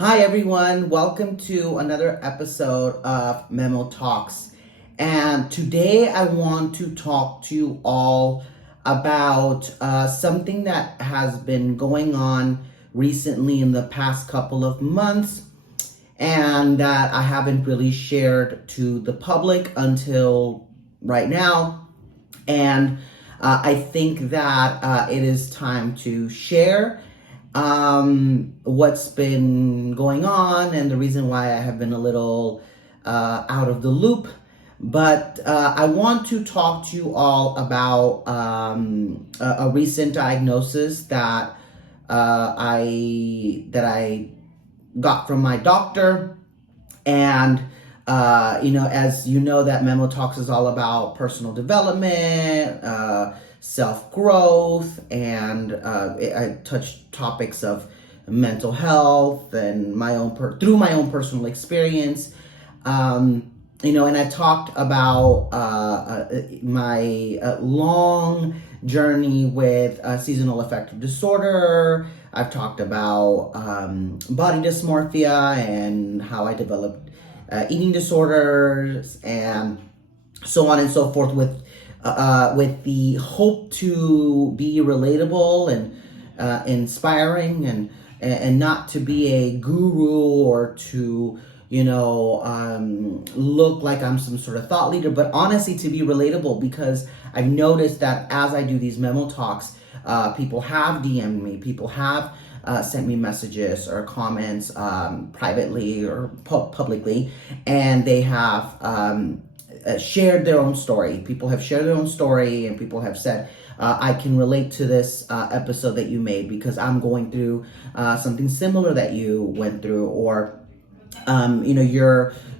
Hi everyone, welcome to another episode of MemoTalks. And today I want to talk to you all about something that has been going on recently in the past couple of months and that I haven't really shared to the public until right now. And I think that it is time to share what's been going on and the reason why I have been a little out of the loop. But I want to talk to you all about a recent diagnosis that I got from my doctor. And as you know, that Memo Talks is all about personal development, self-growth, and I touch topics of mental health and through my own personal experience. And I talked about my long journey with seasonal affective disorder. I've talked about body dysmorphia and how I developed eating disorders and so on and so forth, with the hope to be relatable and inspiring and not to be a guru or to look like I'm some sort of thought leader, but honestly to be relatable, because I've noticed that as I do these memo talks, people have DM'd me, people have sent me messages or comments privately or publicly, and they have shared their own story. People have shared their own story, and people have said, I can relate to this episode that you made because I'm going through something similar that you went through, or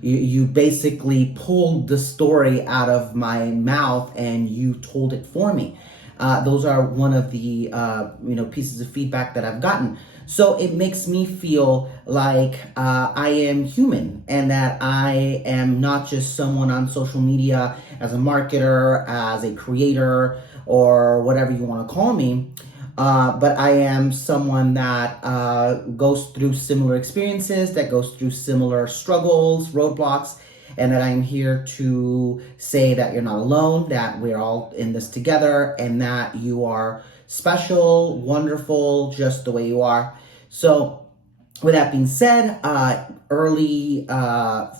you basically pulled the story out of my mouth and you told it for me. Those are one of the pieces of feedback that I've gotten. So it makes me feel like I am human, and that I am not just someone on social media as a marketer, as a creator, or whatever you want to call me. But I am someone that goes through similar experiences, that goes through similar struggles, roadblocks, and that I'm here to say that you're not alone, that we're all in this together, and that you are special, wonderful, just the way you are. So with that being said, late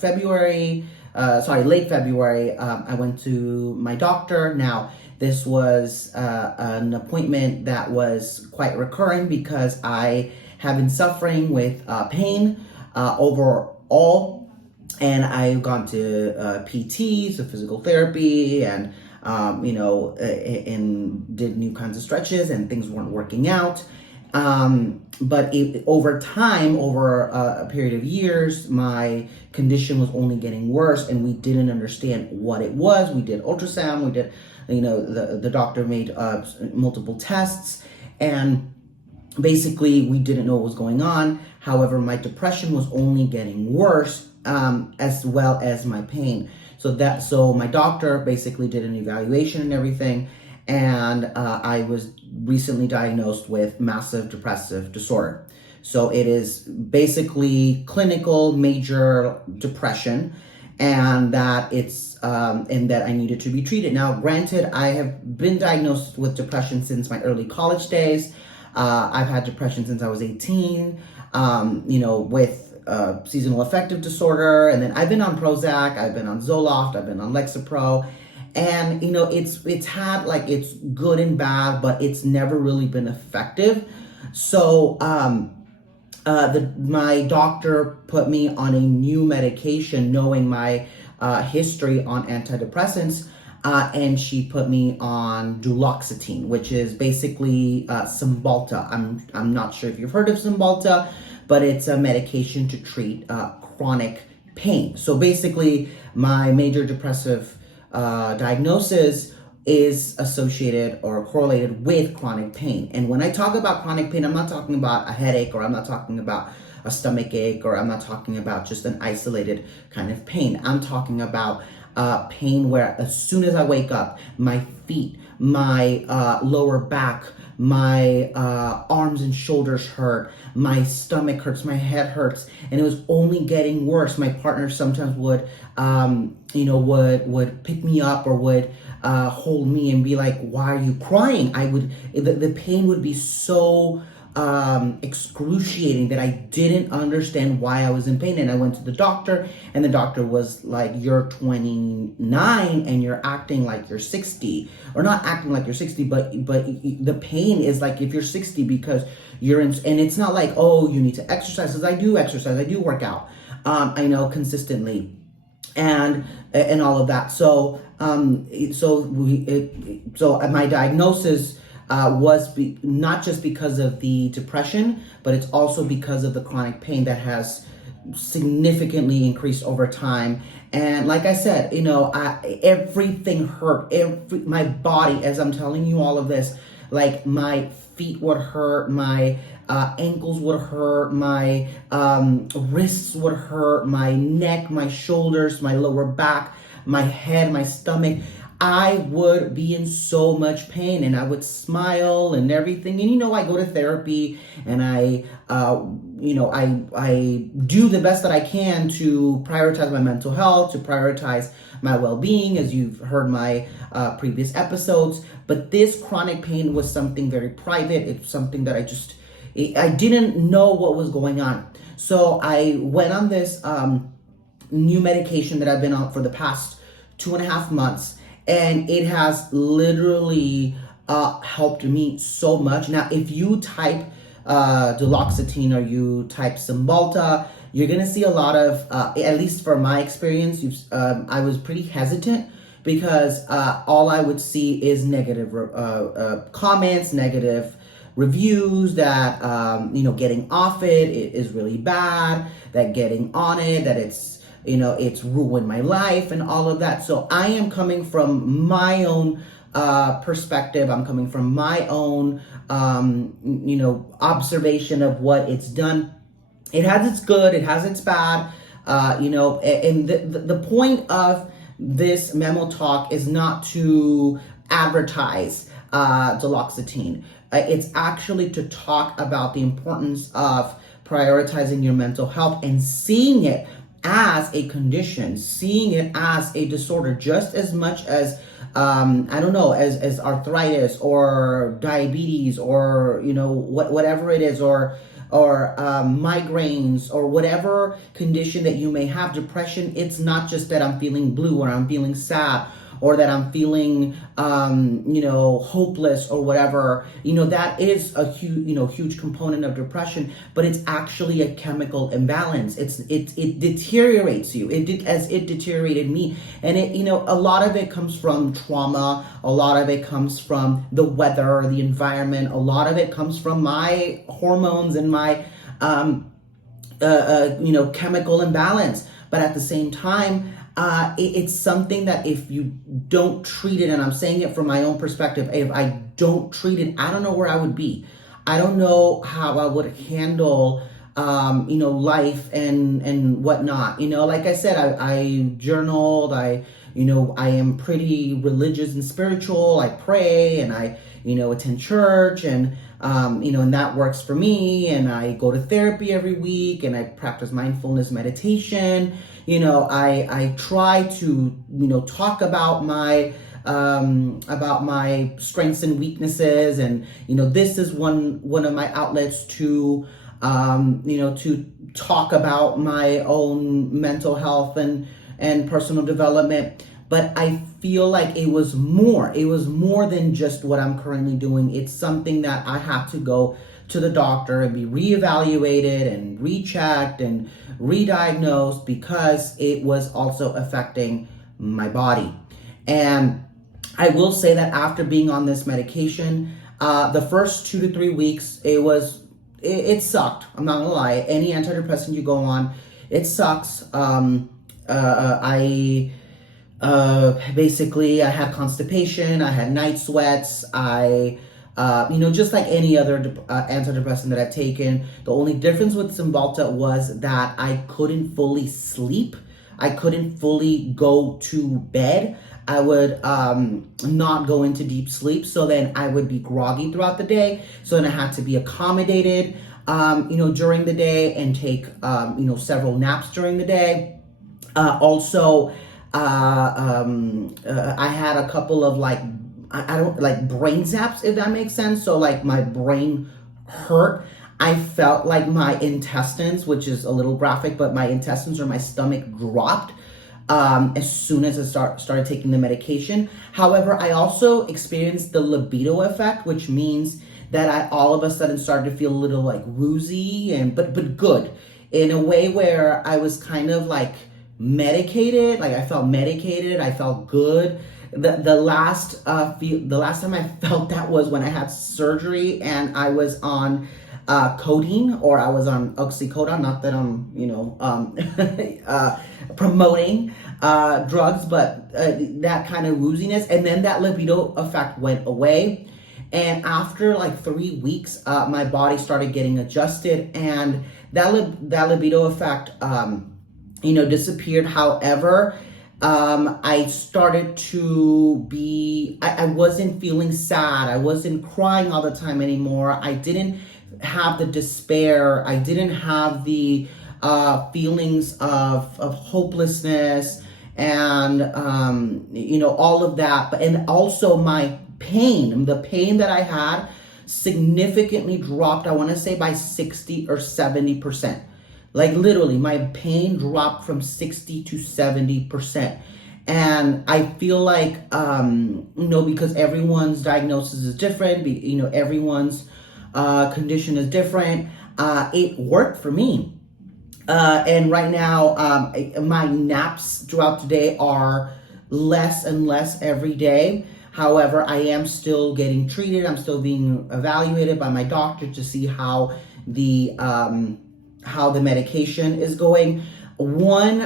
February, I went to my doctor. Now, this was an appointment that was quite recurring because I have been suffering with pain overall, and I've gone to PT, so physical therapy, and and did new kinds of stretches, and things weren't working out. But over time, over a period of years, my condition was only getting worse, and we didn't understand what it was. We did ultrasound, we did, the doctor made multiple tests, and basically we didn't know what was going on. However, my depression was only getting worse, as well as my pain. So my doctor basically did an evaluation and everything, and I was recently diagnosed with massive depressive disorder. So it is basically clinical major depression, and that and that I needed to be treated. Now, granted, I have been diagnosed with depression since my early college days. I've had depression since I was 18, with seasonal affective disorder, and then I've been on Prozac, I've been on Zoloft, I've been on Lexapro, and it's had like it's good and bad, but it's never really been effective. So my doctor put me on a new medication, knowing my history on antidepressants, and she put me on Duloxetine, which is basically Cymbalta. I'm not sure if you've heard of Cymbalta, but it's a medication to treat chronic pain. So basically, my major depressive diagnosis is associated or correlated with chronic pain. And when I talk about chronic pain, I'm not talking about a headache, or I'm not talking about a stomach ache, or I'm not talking about just an isolated kind of pain. I'm talking about pain where as soon as I wake up, my feet, my lower back, my arms and shoulders hurt, my stomach hurts, my head hurts, and it was only getting worse. My partner sometimes would, would pick me up or would hold me and be like, "Why are you crying?" The pain would be so excruciating that I didn't understand why I was in pain. And I went to the doctor, and the doctor was like, "You're 29 and you're acting like you're 60." Or not acting like you're 60, but the pain is like if you're 60 because you're in, and it's not like, "Oh, you need to exercise," because I do exercise, I do work out, I know, consistently, and all of that. So my diagnosis was not just because of the depression, but it's also because of the chronic pain that has significantly increased over time. And like I said, everything hurt. My body, as I'm telling you all of this, like my feet would hurt, my ankles would hurt, my wrists would hurt, my neck, my shoulders, my lower back, my head, my stomach. I would be in so much pain, and I would smile and everything. And I go to therapy, and I do the best that I can to prioritize my mental health, to prioritize my well-being, as you've heard my previous episodes. But this chronic pain was something very private. It's something that I didn't know what was going on. So I went on this new medication that I've been on for the past 2.5 months. And it has literally helped me so much. Now, if you type Duloxetine or you type Cymbalta, you're going to see a lot of, at least for my experience, I was pretty hesitant because all I would see is negative comments, negative reviews that, getting off it is really bad, that getting on it, that it's ruined my life and all of that. So I am coming from my own perspective. I'm coming from my own, observation of what it's done. It has its good, it has its bad, and the point of this memo talk is not to advertise Duloxetine. It's actually to talk about the importance of prioritizing your mental health and seeing it as a condition, seeing it as a disorder, just as much as as arthritis or diabetes or whatever it is, or migraines or whatever condition that you may have. Depression, it's not just that I'm feeling blue or I'm feeling sad or that I'm feeling hopeless or whatever. That is a huge component of depression, but it's actually a chemical imbalance. It deteriorates you. It deteriorated me. And a lot of it comes from trauma, a lot of it comes from the weather, the environment, a lot of it comes from my hormones and my chemical imbalance. But at the same time, it's something that if you don't treat it, and I'm saying it from my own perspective, if I don't treat it, I don't know where I would be. I don't know how I would handle, life and whatnot. Like I said, I journaled, I am pretty religious and spiritual. I pray and I, attend church and, and that works for me. And I go to therapy every week and I practice mindfulness meditation. I try to, talk about my strengths and weaknesses. And, this is one of my outlets to, to talk about my own mental health and personal development. But I feel like it was more than just what I'm currently doing. It's something that I have to go to the doctor and be reevaluated and rechecked and re-diagnosed because it was also affecting my body. And I will say that after being on this medication, the first 2 to 3 weeks, it sucked. I'm not gonna lie. Any antidepressant you go on, it sucks. Basically, I had constipation, I had night sweats, just like any other antidepressant that I've taken. The only difference with Cymbalta was that I couldn't fully sleep. I couldn't fully go to bed. I would not go into deep sleep. So then I would be groggy throughout the day. So then I had to be accommodated, during the day and take, several naps during the day. I had a couple of I don't like brain zaps, if that makes sense. So like my brain hurt. I felt like my intestines, which is a little graphic, but my intestines or my stomach dropped as soon as I started taking the medication. However, I also experienced the libido effect, which means that I all of a sudden started to feel a little like woozy but good, in a way where I was kind of like medicated. Like I felt medicated. I felt good. The last time I felt that was when I had surgery and I was on codeine, or I was on oxycodone. Not that I'm promoting drugs, but that kind of wooziness, and then that libido effect went away. And after like 3 weeks, my body started getting adjusted, and that libido effect disappeared. However, I started to be, I wasn't feeling sad. I wasn't crying all the time anymore. I didn't have the despair. I didn't have the feelings of hopelessness and, all of that. And also my pain, the pain that I had significantly dropped, I want to say by 60 or 70%. Like literally, my pain dropped from 60 to 70%. And I feel like, because everyone's diagnosis is different, everyone's condition is different. It worked for me. And right now, my naps throughout the day are less and less every day. However, I am still getting treated. I'm still being evaluated by my doctor to see how the medication is going. One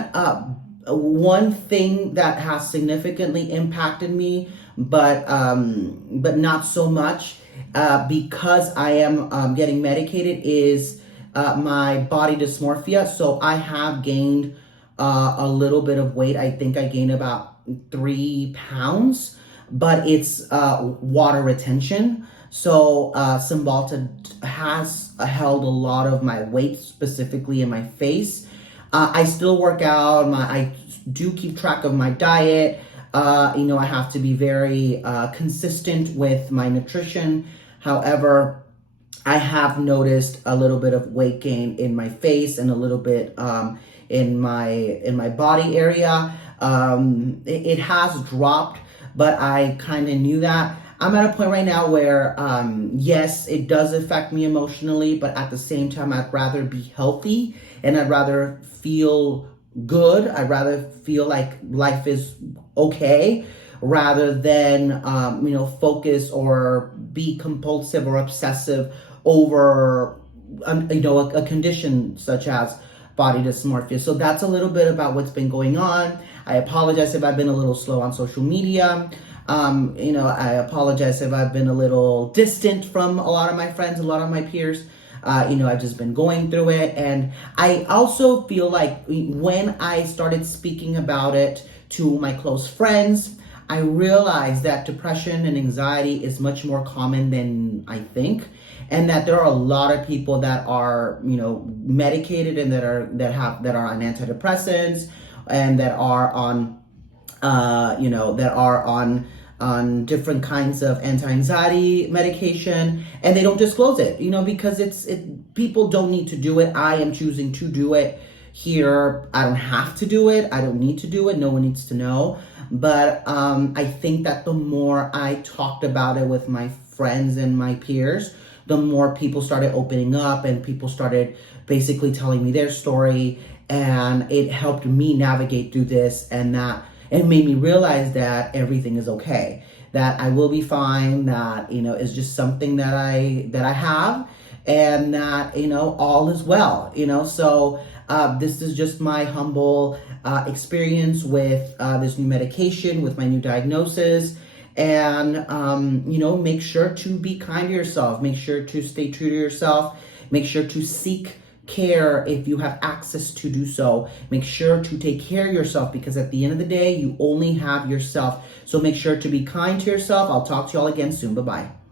thing that has significantly impacted me, but not so much, because I am getting medicated, is my body dysmorphia. So I have gained a little bit of weight. I think I gained about 3 pounds, but it's water retention. So Cymbalta has held a lot of my weight, specifically in my face. I still work out. I do keep track of my diet. I have to be very consistent with my nutrition. However, I have noticed a little bit of weight gain in my face and a little bit in my body area. It has dropped, but I kind of knew that. I'm at a point right now where, yes, it does affect me emotionally, but at the same time, I'd rather be healthy and I'd rather feel good. I'd rather feel like life is okay rather than, focus or be compulsive or obsessive over, a condition such as body dysmorphia. So that's a little bit about what's been going on. I apologize if I've been a little slow on social media. I apologize if I've been a little distant from a lot of my friends, a lot of my peers. I've just been going through it. And I also feel like when I started speaking about it to my close friends, I realized that depression and anxiety is much more common than I think. And that there are a lot of people that are, medicated and that are on antidepressants and that are on on different kinds of anti-anxiety medication, and they don't disclose it, because people don't need to do it. I am choosing to do it here. I don't have to do it. I don't need to do it. No one needs to know. But I think that the more I talked about it with my friends and my peers, the more people started opening up and people started basically telling me their story, and it helped me navigate through this, and it made me realize that everything is okay, that I will be fine, that, it's just something that I have, and that, all is well, So this is just my humble experience with this new medication, with my new diagnosis. And, make sure to be kind to yourself. Make sure to stay true to yourself. Make sure to seek care if you have access to do so. Make sure to take care of yourself, because at the end of the day, you only have yourself. So make sure to be kind to yourself. I'll talk to y'all again soon. Bye-bye.